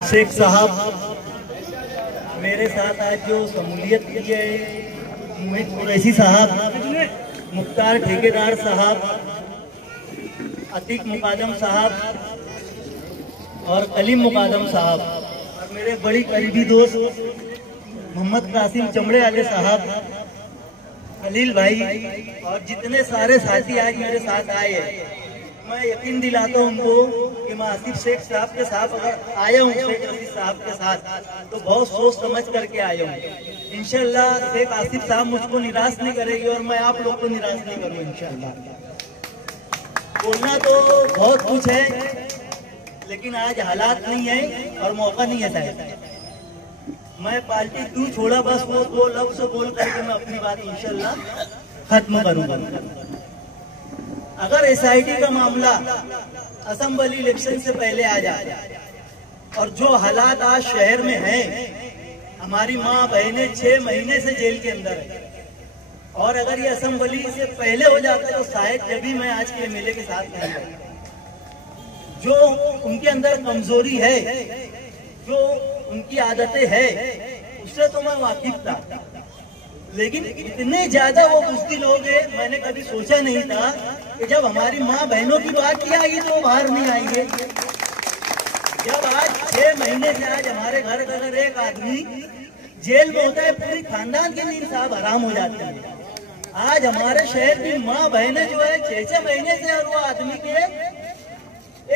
शेख साहब मेरे साथ आज जो शमूलियत की है, मुहित कुरैशी साहब, मुख्तार ठेकेदार साहब, अतीक मुकादम साहब और कलीम मुकादम साहब और मेरे बड़ी करीबी दोस्त मोहम्मद कासिम चमड़े वाले साहब, खलील भाई और जितने सारे साथी आज मेरे साथ आए हैं, मैं यकीन दिलाता हूँ उनको कि मैं आसिफ शेख साहब के साथ अगर आया हूँ, शेख रशीद साहब के साथ, तो बहुत सोच समझ करके आया हूँ। इंशाल्लाह शेख आसिफ साहब मुझको निराश नहीं करेगी और मैं आप लोग को निराश नहीं करूँ इंशाल्लाह। बोलना तो बहुत कुछ है, लेकिन आज हालात नहीं है और मौका नहीं है शायद। मैं पार्टी क्यों छोड़ा, बस वो दो लफ्ज़ बोल करके मैं अपनी बात इंशाल्लाह खत्म करूंगा। अगर एसआईटी का मामला असेंबली इलेक्शन से पहले आ जाए और जो हालात आज शहर में हैं, हमारी माँ बहनें 6 महीने से जेल के अंदर है, और अगर ये असेंबली से पहले हो जाता तो शायद जब मैं आज के एमएलए के साथ नहीं रहता। जो उनके अंदर कमजोरी है, जो उनकी आदतें है, उससे तो मैं वाकिफ था, लेकिन इतने ज्यादा वो बुज़दिल हो गए, मैंने कभी सोचा नहीं था कि जब हमारी माँ बहनों की बात की आएगी तो वो बाहर नहीं आएंगे। जब आज 6 महीने से आज हमारे घर का अगर एक आदमी जेल में होता है, पूरी खानदान की नींद साहब हराम हो जाती है। आज हमारे शहर की माँ बहनें जो है 6-6 महीने से, और वो आदमी के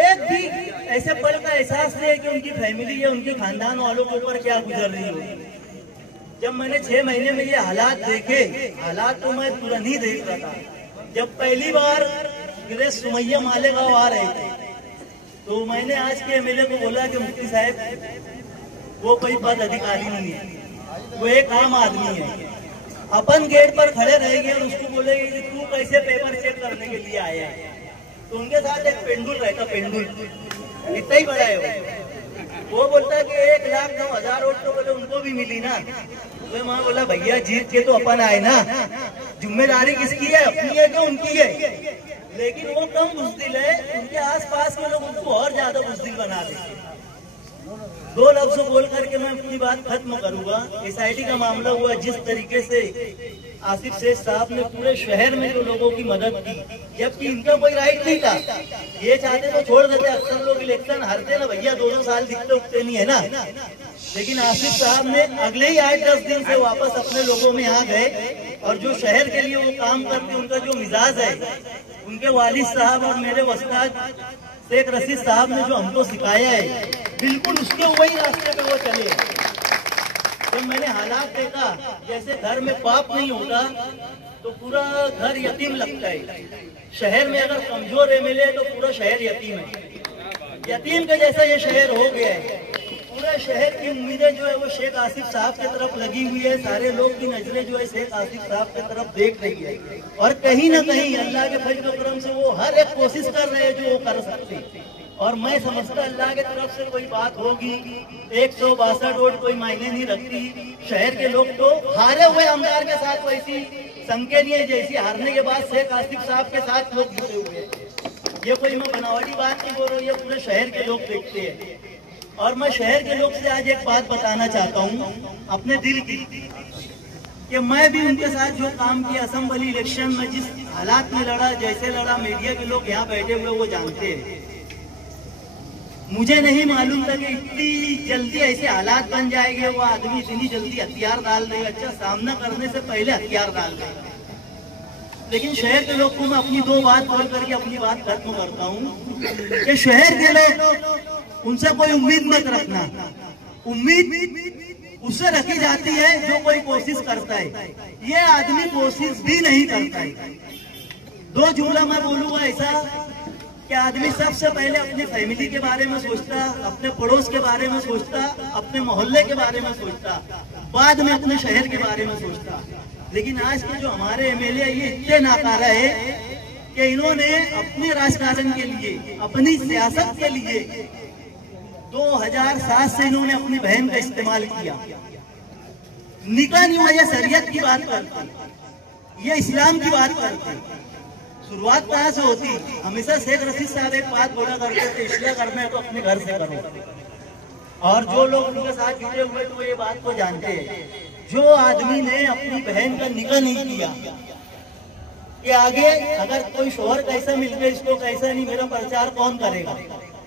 एक भी ऐसे पल का एहसास नहीं है कि उनकी फैमिली या उनके खानदान वालों के ऊपर क्या गुजर रही हो। जब मैंने 6 महीने में ये हालात देखे, हालात तो मैं तुरंत ही देख रहा था। जब पहली बार गिरेश सुमैया मालेगांव आ रहे थे, तो मैंने आज के एमएलए को बोला कि मुफ्ती साहब वो कोई पद अधिकारी नहीं है, वो एक आम आदमी है। अपन गेट पर खड़े रहेंगे और उसको बोलेंगे कि तू कैसे पेपर चेक करने के लिए आया है, तो उनके साथ एक पेंडुल रहता, पेंडुल इतना ही बड़ा है वो बोलता है कि 1,09,000 वोट तो बोले उनको भी मिली ना। तो मैं बोला भैया जीत के तो अपन आए ना, जिम्मेदारी किसकी है, अपनी है कि उनकी है। लेकिन वो कम बुज़दिल है, उनके आसपास के लोग उनको और ज्यादा बुज़दिल बना देते। 2 लफ्ज़ बोल करके मैं अपनी बात खत्म करूंगा। एसआईटी का मामला हुआ, जिस तरीके से आसिफ शेख साहब ने पूरे शहर में जो लोगों की मदद की, जबकि इनका कोई राइट नहीं था। ये चाहते तो छोड़ देते, अक्सर लोग इलेक्शन हारते ना भैया, 2-2 साल दिखते उठते नहीं है ना। लेकिन आसिफ साहब ने अगले ही 8-10 दिन से वापस अपने लोगों में आ गए, और जो शहर के लिए वो काम करते, उनका जो मिजाज है, उनके वालिद साहब और मेरे उस्ताद शेख रशीद साहब ने जो हमको सिखाया है, बिल्कुल उसके वही रास्ते पे वो चले। जब मैंने हालात देखा, जैसे घर में पाप नहीं होता तो पूरा घर यतीम लगता है। शहर में अगर कमजोर एमएलए तो पूरा शहर यतीम है। यतीम के जैसा ये शहर हो गया है। पूरे शहर की उम्मीदें जो है वो शेख आसिफ साहब की तरफ लगी हुई है। सारे लोग की नजरें जो है शेख आसिफ साहब की तरफ देख रही है, और कहीं ना कहीं अल्लाह के फजल व करम से वो हर एक कोशिश कर रहे हैं जो वो कर सकते। और मैं समझता अल्लाह के तरफ से कोई बात होगी। 162 वोट कोई मायने नहीं रखती। शहर के लोग तो हारे हुए आमदार के साथ वैसी संख्या नहीं है जैसी हारने के बाद शेख आसिफ साहब के साथ लोग जुड़े हुए हैं। ये कोई मैं बनावटी बात नहीं बोल रहा हूँ, ये पूरे शहर के लोग देखते हैं। और मैं शहर के लोग से आज एक बात बताना चाहता हूँ अपने दिल की, कि मैं भी उनके साथ जो काम किया असेंबली इलेक्शन में, जिस हालात में लड़ा, जैसे लड़ा, मीडिया के लोग यहाँ बैठे हुए वो जानते हैं। मुझे नहीं मालूम था कि इतनी जल्दी ऐसे हालात बन जाएंगे, वो आदमी इतनी जल्दी हथियार डाल देगा। अच्छा, सामना करने से पहले हथियार डाल देगा। लेकिन शहर के लोग को मैं अपनी 2 बात बोल करके अपनी बात खत्म करता हूँ कि शहर के लोग, उनसे कोई उम्मीद मत रखना। उम्मीद उससे रखी जाती है जो कोई कोशिश करता है। ये आदमी कोशिश भी नहीं करता है। 2 जुमला मैं बोलूंगा ऐसा कि आदमी सबसे पहले अपनी फैमिली के बारे में सोचता, अपने पड़ोस के बारे में सोचता, अपने मोहल्ले के बारे में सोचता, बाद में अपने शहर के बारे में सोचता। लेकिन आज के जो हमारे एमएलए ये इतने नाकारा है कि इन्होंने अपने राजकारण के लिए, अपनी सियासत के लिए 2007 से इन्होंने अपनी बहन का इस्तेमाल किया। निकाह नहीं हुआ, ये शरीयत की बात करते, ये इस्लाम की बात करते। शुरुआत कहाँ से होती? हमेशा शेख रशीद साहब एक बात बोला करते थे, इस्लाह करना है तो अपने घर से करो। और जो लोग उनके साथ जुड़े हुए तो ये बात को जानते हैं, जो आदमी ने अपनी बहन का निकाह नहीं किया कि आगे अगर कोई शोहर कैसा मिल गया इसको कैसा नहीं, मेरा प्रचार कौन करेगा,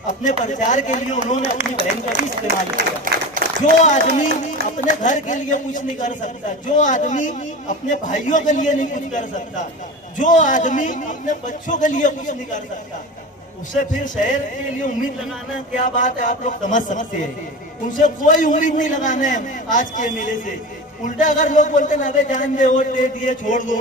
अपने प्रचार के लिए उन्होंने अपनी बहन का भी इस्तेमाल किया। जो आदमी अपने घर के लिए कुछ नहीं कर सकता, जो आदमी अपने भाइयों के लिए नहीं कुछ कर सकता, जो आदमी अपने बच्चों के लिए कुछ नहीं कर सकता, उससे फिर शहर के लिए उम्मीद लगाना क्या बात है, आप लोग समझ सकते हैं। उनसे कोई उम्मीद नहीं लगाना है आज के मेले से। उल्टा अगर लोग बोलते ना भाई जान दे, वोट दे दिए छोड़ दो,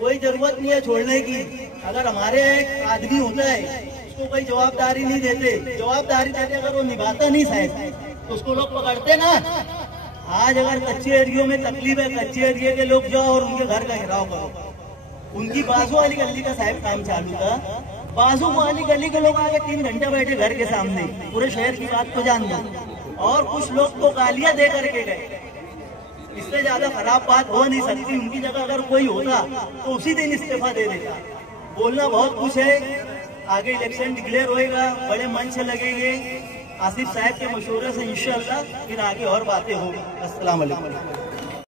कोई जरूरत नहीं है छोड़ने की। अगर हमारे एक आदमी होता है उसको कोई जवाबदारी नहीं देते, जवाबदारी देते अगर वो निभाता नहीं शायद तो उसको लोग पकड़ते ना। आज अगर कच्चे एरियो में तकलीफ है, कच्चे एरिया के लोग जाओ और उनके घर का घेराव करो। उनकी बाजू वाली गली का साहब काम चालू था, बाजू वाली गली के लोग आगे 3 घंटे बैठे घर के सामने, पूरे शहर की बात को जान दो। और कुछ लोग तो गालियां दे करके गए, इससे ज्यादा खराब बात हो नहीं सकती। उनकी जगह अगर कोई होता तो उसी दिन इस्तीफा दे देता। बोलना बहुत कुछ है, आगे इलेक्शन डिक्लेयर होएगा, बड़े मंच लगेंगे, आसिफ साहब के मशवरे से इंशाअल्लाह फिर आगे और बातें होगी। अस्सलाम वालेकुम।